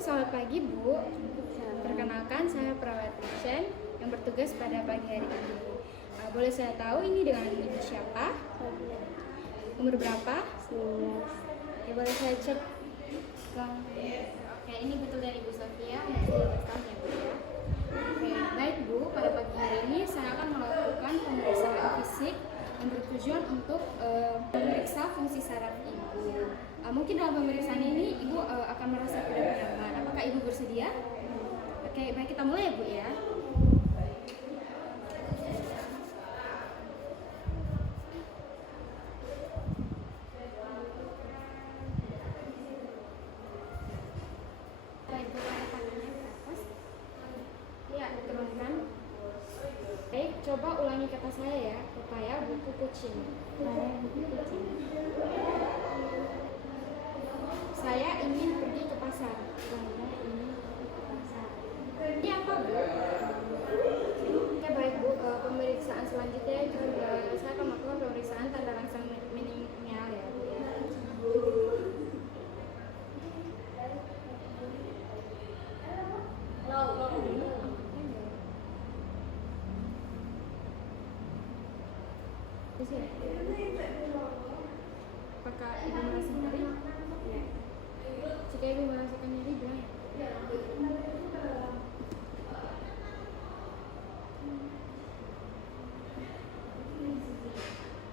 Selamat pagi Bu. Perkenalkan saya perawat pasien yang bertugas pada pagi hari ini. Boleh saya tahu ini dengan Ibu siapa? Umur berapa? 19. Ya, boleh saya cek? Oke, ini betul dari Ibu Sofia, umur 19 tahun ya Bu ya. Oke, baik Bu, pada pagi hari ini saya akan melakukan pemeriksaan fisik yang bertujuan untuk memeriksa fungsi saraf Ibu. Mungkin dalam pemeriksaan ini Ibu akan merasa tidak nyaman. Apakah Ibu bersedia? Oke, baik, kita mulai ya Bu ya. Baik, Bu, angkat tangannya ke atas. Ya, diturunkan. Baik, coba ulangi kata saya ya. Pepaya, buku, kucing. Saya ingin pergi ke pasar. Ini apa Bu? Oke, baik Bu, pemeriksaan selanjutnya juga saya akan melakukan pemeriksaan tanda rangsang minimal ya Bu ya. Apakah Ibu merasa nyeri? Ya. Jika Ibu merasakan nyeri, bilang ya.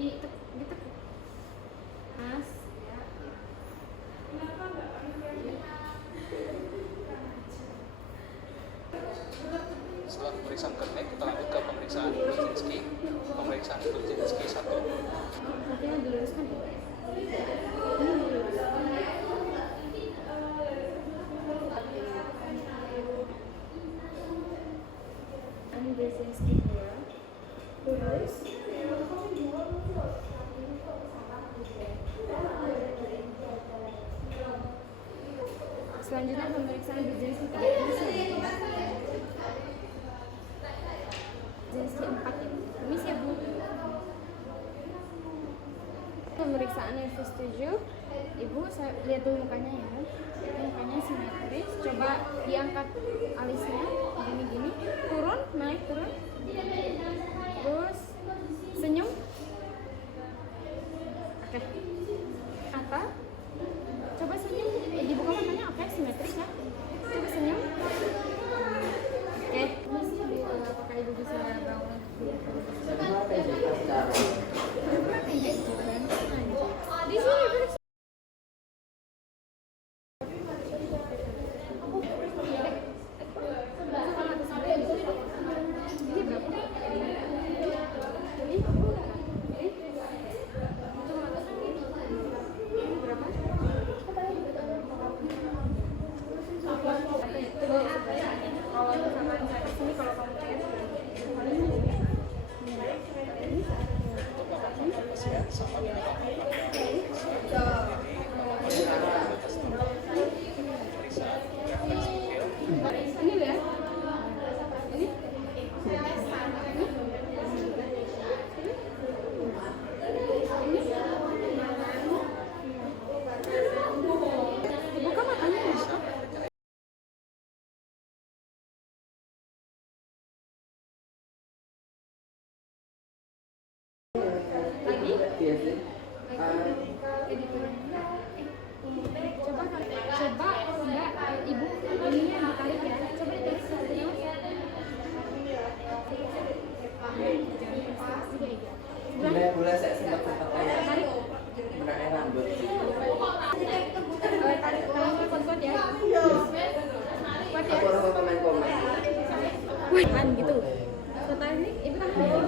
Ditekuk. Mas, ya. Setelah pemeriksaan klinik, kita lanjut ke pemeriksaan Brzezinski. Pemeriksaan Brzezinski 1. Artinya diluruskan ya? Ini diluruskan. Ini Brzezinski 2. Lurus. Selanjutnya pemeriksaan Brzezinski 3. Brzezinski 4 ya. Permisi ya Bu. Pemeriksaan nervus 7. Ibu, saya lihat dulu mukanya ya. Mukanya simetris. Coba diangkat alisnya gini-gini. Turun, naik, turun. Terus senyum. Oke. Apa? Coba senyum. Dibuka matanya. Oke, simetris ya. Coba senyum. Oke. Apakah Ibu bisa bangun? Di sini periksa. Ini berapa? Ini berapa? Kalau misalkan saya kesini, kalau kamu cek Pasien sama dengan pemeriksaan refleksi pupil. ini ya. Ini. Buka matanya. Lagi? Coba enggak Ibu ininya ditarik ya. Coba ditarik satunya. Boleh saya sempat tanya. Tarik. Benarnya rambut. Tarik tangannya kuat-kuat ya. Kuat ya. Aku orang komen-komen. Wih, kan gitu. Setelah ini Ibu tangan.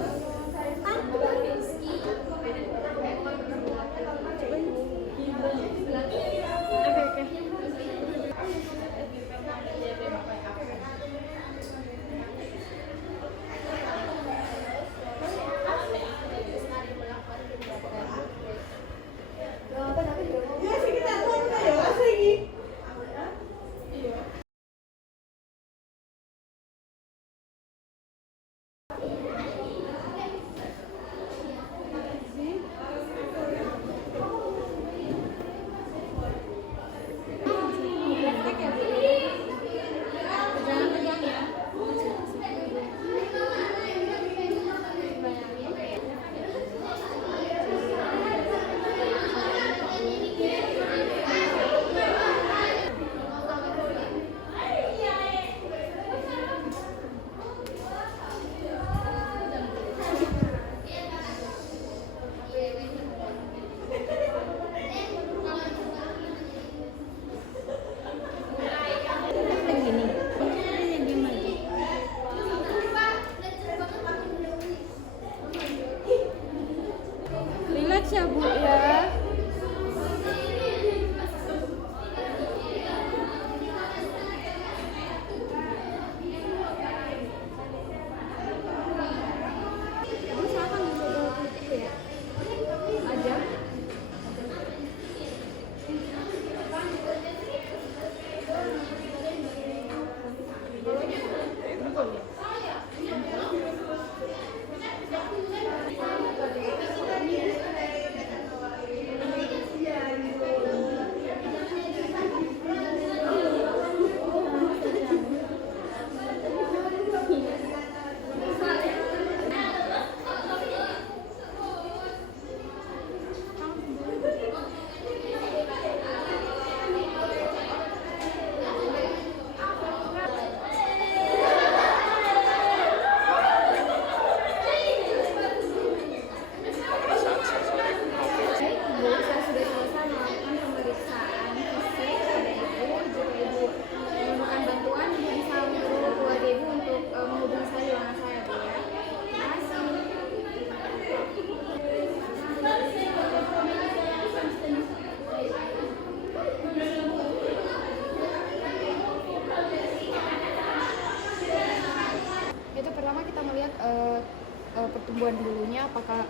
pertumbuhan bulunya apakah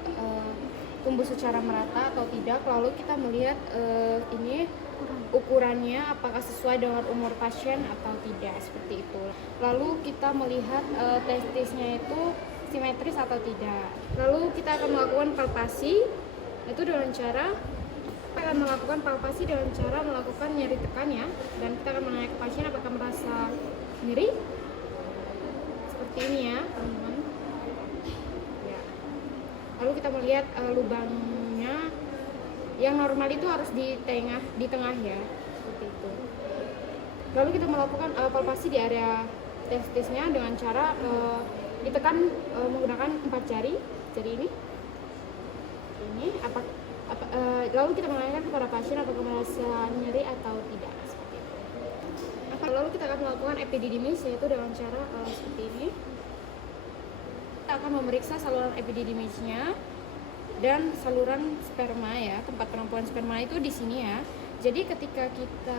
tumbuh secara merata atau tidak. Lalu kita melihat ini ukurannya apakah sesuai dengan umur pasien atau tidak, seperti itu. Lalu kita melihat testisnya itu simetris atau tidak. Lalu kita akan melakukan palpasi, itu dengan cara melakukan nyeri tekan ya, dan kita akan menanya ke pasien apakah merasa nyeri seperti ini ya teman-teman ya. Lalu kita melihat lubangnya yang normal itu harus di tengah ya, seperti itu. Lalu kita melakukan palpasi di area testisnya dengan cara ditekan menggunakan 4 jari ini. Lalu kita menanyakan kepada pasien apakah merasa nyeri atau tidak, seperti itu. Lalu kita akan melakukan epididymis, yaitu dengan cara seperti ini. Kita akan memeriksa saluran epididymisnya dan saluran sperma ya, tempat penampungan sperma itu di sini ya. Jadi ketika kita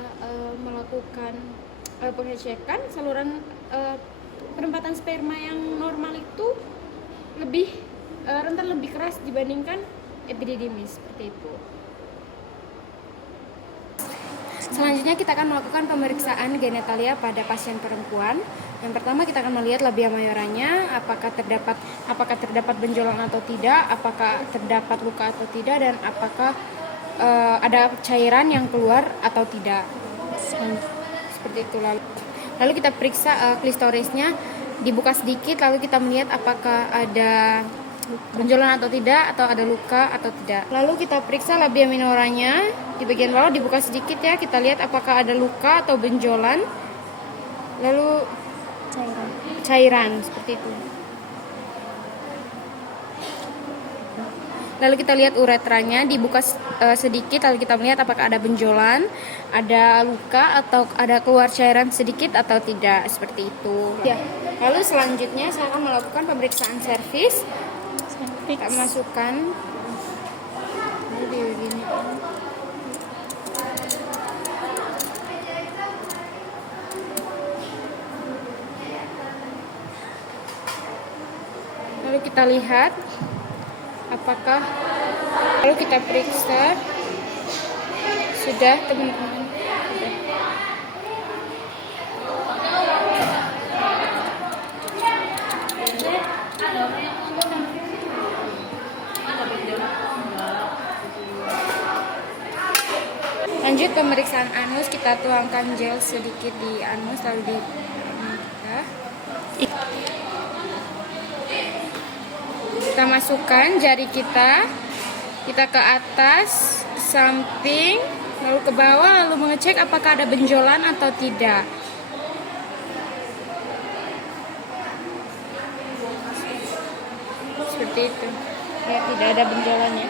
melakukan pengecekan saluran penempatan sperma yang normal itu lebih rentan lebih keras dibandingkan epididymis, seperti itu. Selanjutnya kita akan melakukan pemeriksaan genitalia pada pasien perempuan. Yang pertama kita akan melihat labia majoranya, apakah terdapat benjolan atau tidak, apakah terdapat luka atau tidak, dan apakah ada cairan yang keluar atau tidak. Seperti itu. Lalu kita periksa klistorisnya, dibuka sedikit, lalu kita melihat apakah ada benjolan atau tidak, atau ada luka atau tidak. Lalu kita periksa labia minoranya, di bagian bawah dibuka sedikit ya, kita lihat apakah ada luka atau benjolan. Lalu cairan seperti itu. Lalu kita lihat uretranya, dibuka sedikit, lalu kita melihat apakah ada benjolan, ada luka, atau ada keluar cairan sedikit atau tidak, seperti itu ya. Lalu selanjutnya saya akan melakukan pemeriksaan servis. Kita masukkan begini. Lalu kita lihat apakah, lalu kita periksa sudah teman-teman. Lanjut pemeriksaan anus, kita tuangkan gel sedikit di anus lalu di kita masukkan jari kita ke atas, samping, lalu ke bawah, lalu mengecek apakah ada benjolan atau tidak. Seperti itu ya, tidak ada benjolannya.